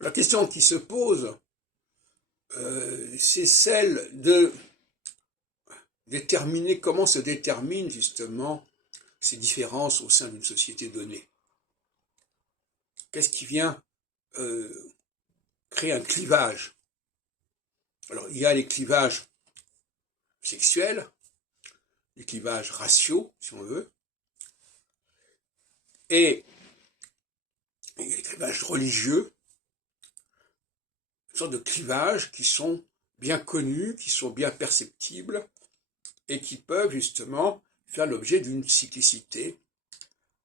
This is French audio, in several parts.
La question qui se pose, c'est celle de déterminer comment se déterminent justement ces différences au sein d'une société donnée. Qu'est-ce qui vient créer un clivage? Alors, il y a les clivages sexuels, les clivages raciaux, si on veut, et les clivages religieux, une sorte de clivages qui sont bien connus, qui sont bien perceptibles, et qui peuvent justement faire l'objet d'une cyclicité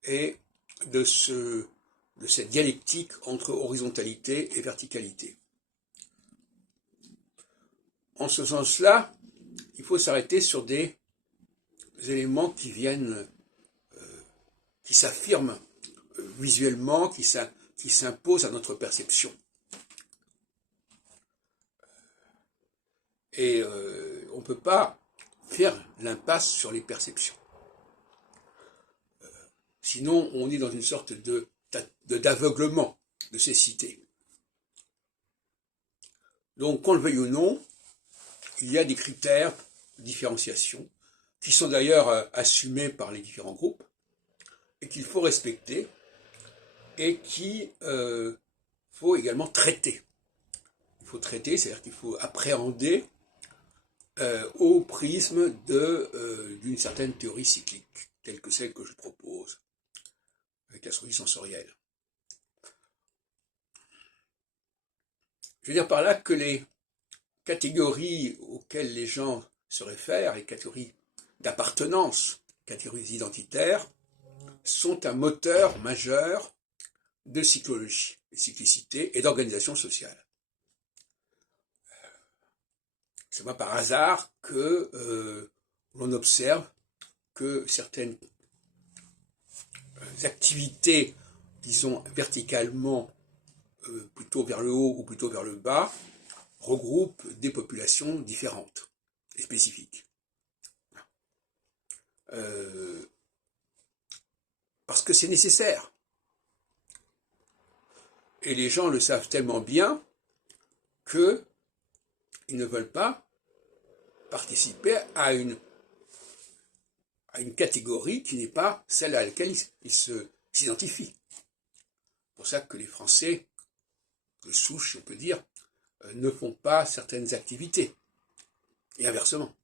et de cette dialectique entre horizontalité et verticalité. En ce sens-là, il faut s'arrêter sur des éléments qui viennent, qui s'affirment visuellement, qui s'imposent à notre perception. Et on ne peut pas faire l'impasse sur les perceptions. Sinon, on est dans une sorte d'aveuglement, de cécité. Donc, qu'on le veuille ou non, il y a des critères de différenciation qui sont d'ailleurs assumés par les différents groupes et qu'il faut respecter et qu'il faut également traiter. Il faut traiter, c'est-à-dire qu'il faut appréhender au prisme d'une certaine théorie cyclique, telle que celle que je propose, avec l'astrologie sensorielle. Je veux dire par là que les catégories auxquelles les gens se réfèrent, les catégories d'appartenance, catégories identitaires, sont un moteur majeur de cyclologie, de cyclicité et d'organisation sociale. C'est pas par hasard que l'on observe que certaines activités, disons verticalement, plutôt vers le haut ou plutôt vers le bas, regroupent des populations différentes et spécifiques. Parce que c'est nécessaire. Et les gens le savent tellement bien qu'ils ne veulent pas participer à une catégorie qui n'est pas celle à laquelle ils s'identifient. C'est pour ça que les Français, de souche, si on peut dire, ne font pas certaines activités, et inversement.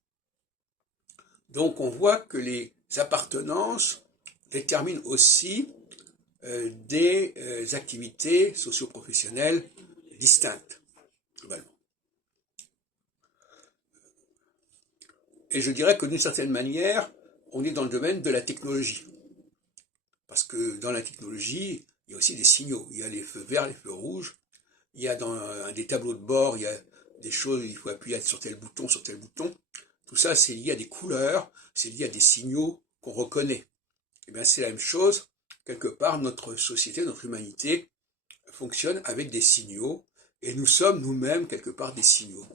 Donc on voit que les appartenances déterminent aussi des activités socio-professionnelles distinctes, globalement. Et je dirais que d'une certaine manière, on est dans le domaine de la technologie. Parce que dans la technologie, il y a aussi des signaux. Il y a les feux verts, les feux rouges. Il y a dans des tableaux de bord, il y a des choses, il faut appuyer sur tel bouton, sur tel bouton. Tout ça, c'est lié à des couleurs, c'est lié à des signaux qu'on reconnaît. Et bien, c'est la même chose. Quelque part, notre société, notre humanité fonctionne avec des signaux. Et nous sommes nous-mêmes, quelque part, des signaux.